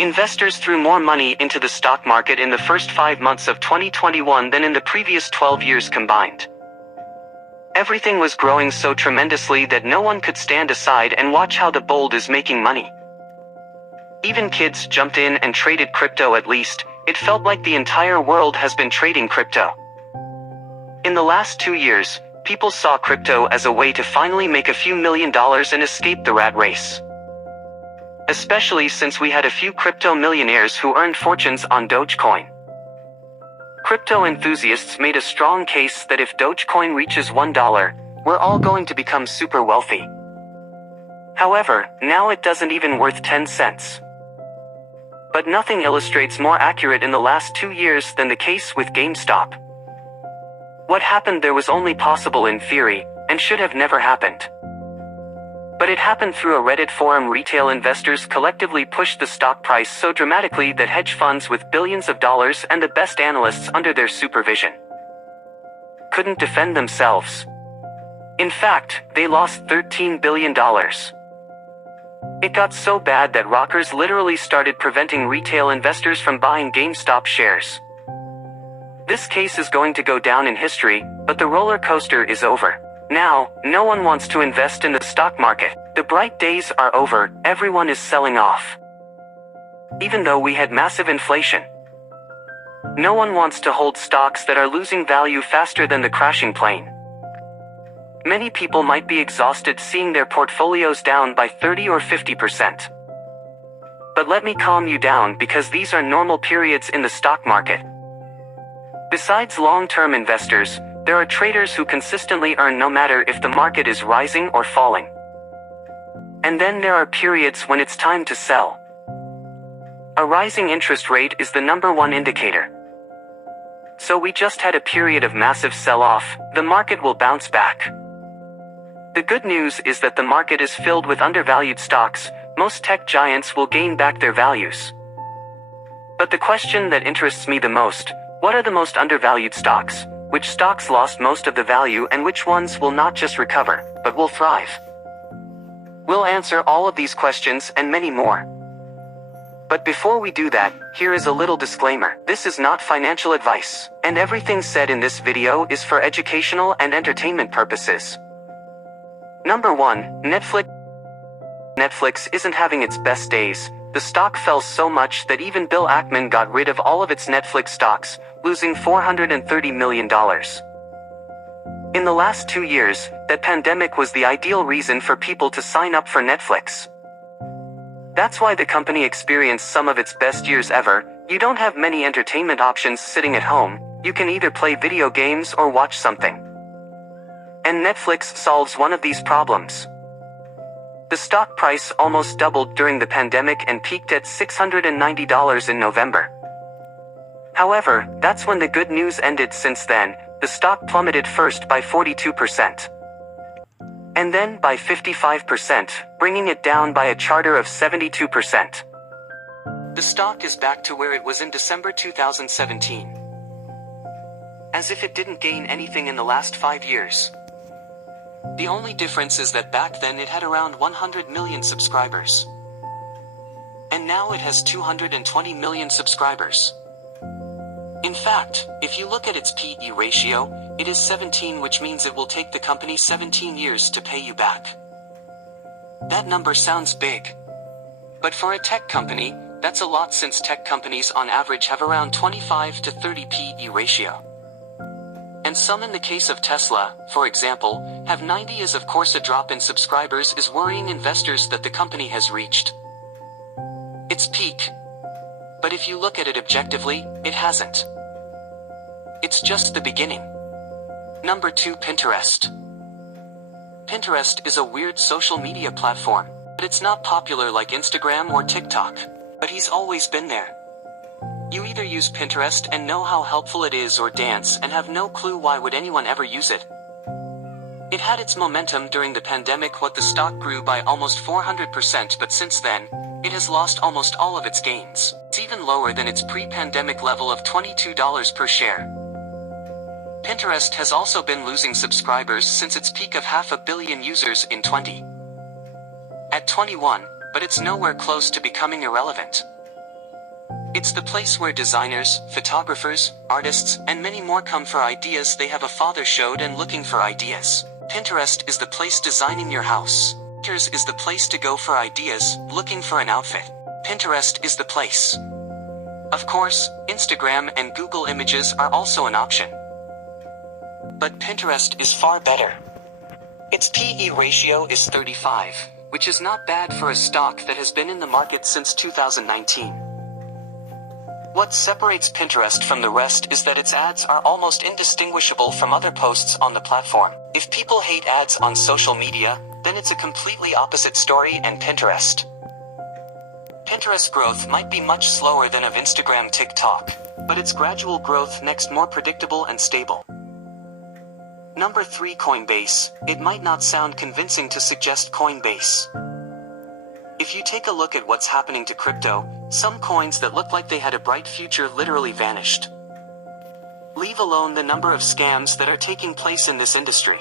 Investors threw more money into the stock market in the first 5 months of 2021 than in the previous 12 years combined. Everything was growing so tremendously that no one could stand aside and watch how the bold is making money. Even kids jumped in and traded crypto. At least, it felt like the entire world has been trading crypto. In the last 2 years, people saw crypto as a way to finally make a few $1,000,000 and escape the rat race. Especially since we had a few crypto millionaires who earned fortunes on Dogecoin. Crypto enthusiasts made a strong case that if Dogecoin reaches $1, we're all going to become super wealthy. However, now it doesn't even worth 10 cents. But nothing illustrates more accurate in the last 2 years than the case with GameStop. What happened there was only possible in theory, and should have never happened. But it happened through a Reddit forum. Retail investors collectively pushed the stock price so dramatically that hedge funds with billions of dollars and the best analysts under their supervision couldn't defend themselves. In fact, they lost $13 billion. It got so bad that rockers literally started preventing retail investors from buying GameStop shares. This case is going to go down in history, but the roller coaster is over. Now, no one wants to invest in the stock market. The bright days are over, everyone is selling off. Even though we had massive inflation. No one wants to hold stocks that are losing value faster than the crashing plane. Many people might be exhausted seeing their portfolios down by 30 or 50%. But let me calm you down, because these are normal periods in the stock market. Besides long-term investors, there are traders who consistently earn no matter if the market is rising or falling. And then there are periods when it's time to sell. A rising interest rate is the #1 indicator. So we just had a period of massive sell-off. The market will bounce back. The good news is that the market is filled with undervalued stocks. Most tech giants will gain back their values. But the question that interests me the most: what are the most undervalued stocks? Which stocks lost most of the value, and which ones will not just recover, but will thrive? We'll answer all of these questions and many more. But before we do that, here is a little disclaimer. This is not financial advice, and everything said in this video is for educational and entertainment purposes. Number 1, Netflix. Netflix isn't having its best days. The stock fell so much that even Bill Ackman got rid of all of its Netflix stocks, losing $430 million. In the last 2 years, that pandemic was the ideal reason for people to sign up for Netflix. That's why the company experienced some of its best years ever. You don't have many entertainment options sitting at home. You can either play video games or watch something. And Netflix solves one of these problems. The stock price almost doubled during the pandemic and peaked at $690 in November. However, that's when the good news ended. Since then, the stock plummeted first by 42%. And then by 55%, bringing it down by a charter of 72%. The stock is back to where it was in December 2017. As if it didn't gain anything in the last 5 years. The only difference is that back then it had around 100 million subscribers. And now it has 220 million subscribers. In fact, if you look at its P/E ratio, it is 17, which means it will take the company 17 years to pay you back. That number sounds big. But for a tech company, that's a lot, since tech companies on average have around 25 to 30 P/E ratio. And some, in the case of Tesla, for example, have 90. As of course a drop in subscribers is worrying investors that the company has reached its peak. But if you look at it objectively, it hasn't. It's just the beginning. Number 2, Pinterest. Pinterest is a weird social media platform, but it's not popular like Instagram or TikTok. But he's always been there. You either use Pinterest and know how helpful it is, or dance and have no clue why would anyone ever use it. It had its momentum during the pandemic. What the stock grew by almost 400%, but since then, it has lost almost all of its gains. It's even lower than its pre-pandemic level of $22 per share. Pinterest has also been losing subscribers since its peak of 500 million users in 2021, but it's nowhere close to becoming irrelevant. It's the place where designers, photographers, artists, and many more come for ideas they have a father showed and looking for ideas. Pinterest is the place designing your house. Pinterest is the place to go for ideas, looking for an outfit. Pinterest is the place. Of course, Instagram and Google Images are also an option. But Pinterest is far better. Its PE ratio is 35, which is not bad for a stock that has been in the market since 2019. What separates Pinterest from the rest is that its ads are almost indistinguishable from other posts on the platform. If people hate ads on social media, then it's a completely opposite story and Pinterest. Pinterest growth might be much slower than of Instagram, TikTok, but its gradual growth next more predictable and stable. Number 3, Coinbase. It might not sound convincing to suggest Coinbase. If you take a look at what's happening to crypto, some coins that looked like they had a bright future literally vanished. Leave alone the number of scams that are taking place in this industry.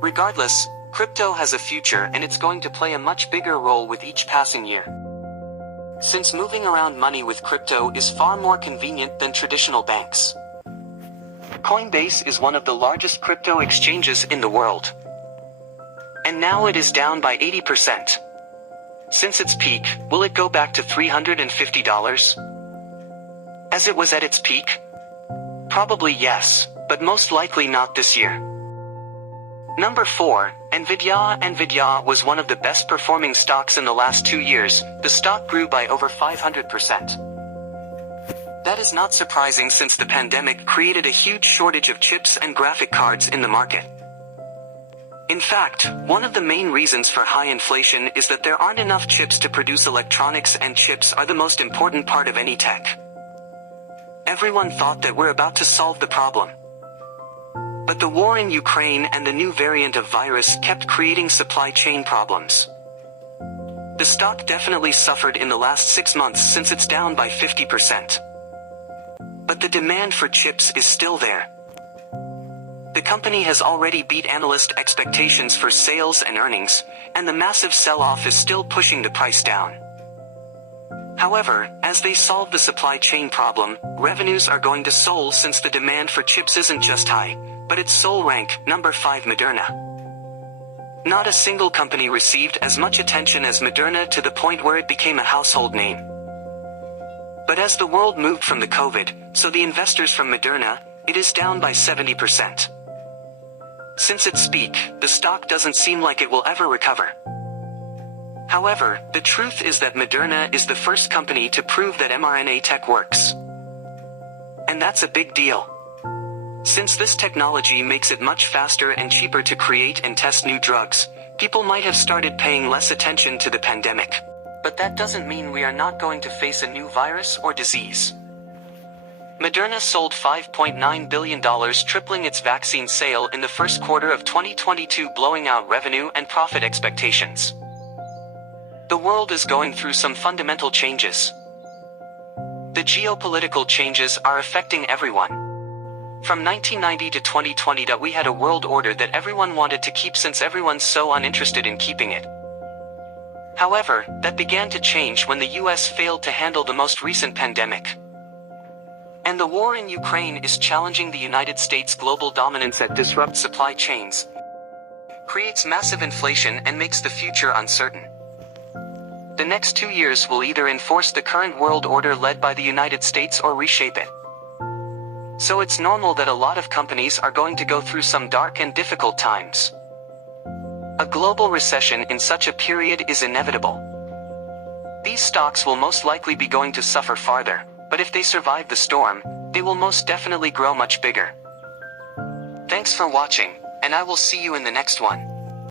Regardless, crypto has a future and it's going to play a much bigger role with each passing year. Since moving around money with crypto is far more convenient than traditional banks. Coinbase is one of the largest crypto exchanges in the world. And now it is down by 80%. Since its peak, will it go back to $350? As it was at its peak? Probably yes, but most likely not this year. Number 4, Nvidia. Nvidia was one of the best performing stocks in the last 2 years. The stock grew by over 500%. That is not surprising since the pandemic created a huge shortage of chips and graphic cards in the market. In fact, one of the main reasons for high inflation is that there aren't enough chips to produce electronics, and chips are the most important part of any tech. Everyone thought that we're about to solve the problem. But the war in Ukraine and the new variant of virus kept creating supply chain problems. The stock definitely suffered in the last 6 months since it's down by 50%. But the demand for chips is still there. The company has already beat analyst expectations for sales and earnings, and the massive sell-off is still pushing the price down. However, as they solve the supply chain problem, revenues are going to soar since the demand for chips isn't just high, but it's sole rank. Number 5, Moderna. Not a single company received as much attention as Moderna to the point where it became a household name. But as the world moved from the COVID, so the investors from Moderna, it is down by 70%. Since its peak, the stock doesn't seem like it will ever recover. However, the truth is that Moderna is the first company to prove that mRNA tech works. And that's a big deal. Since this technology makes it much faster and cheaper to create and test new drugs, people might have started paying less attention to the pandemic. But that doesn't mean we are not going to face a new virus or disease. Moderna sold $5.9 billion, tripling its vaccine sale in the first quarter of 2022, blowing out revenue and profit expectations. The world is going through some fundamental changes. The geopolitical changes are affecting everyone. From 1990 to 2020, we had a world order that everyone wanted to keep since everyone's so uninterested in keeping it. However, that began to change when the US failed to handle the most recent pandemic. And the war in Ukraine is challenging the United States' global dominance that disrupts supply chains, creates massive inflation, and makes the future uncertain. The next 2 years will either enforce the current world order led by the United States or reshape it. So it's normal that a lot of companies are going to go through some dark and difficult times. A global recession in such a period is inevitable. These stocks will most likely be going to suffer farther, but if they survive the storm, they will most definitely grow much bigger. Thanks for watching, and I will see you in the next one.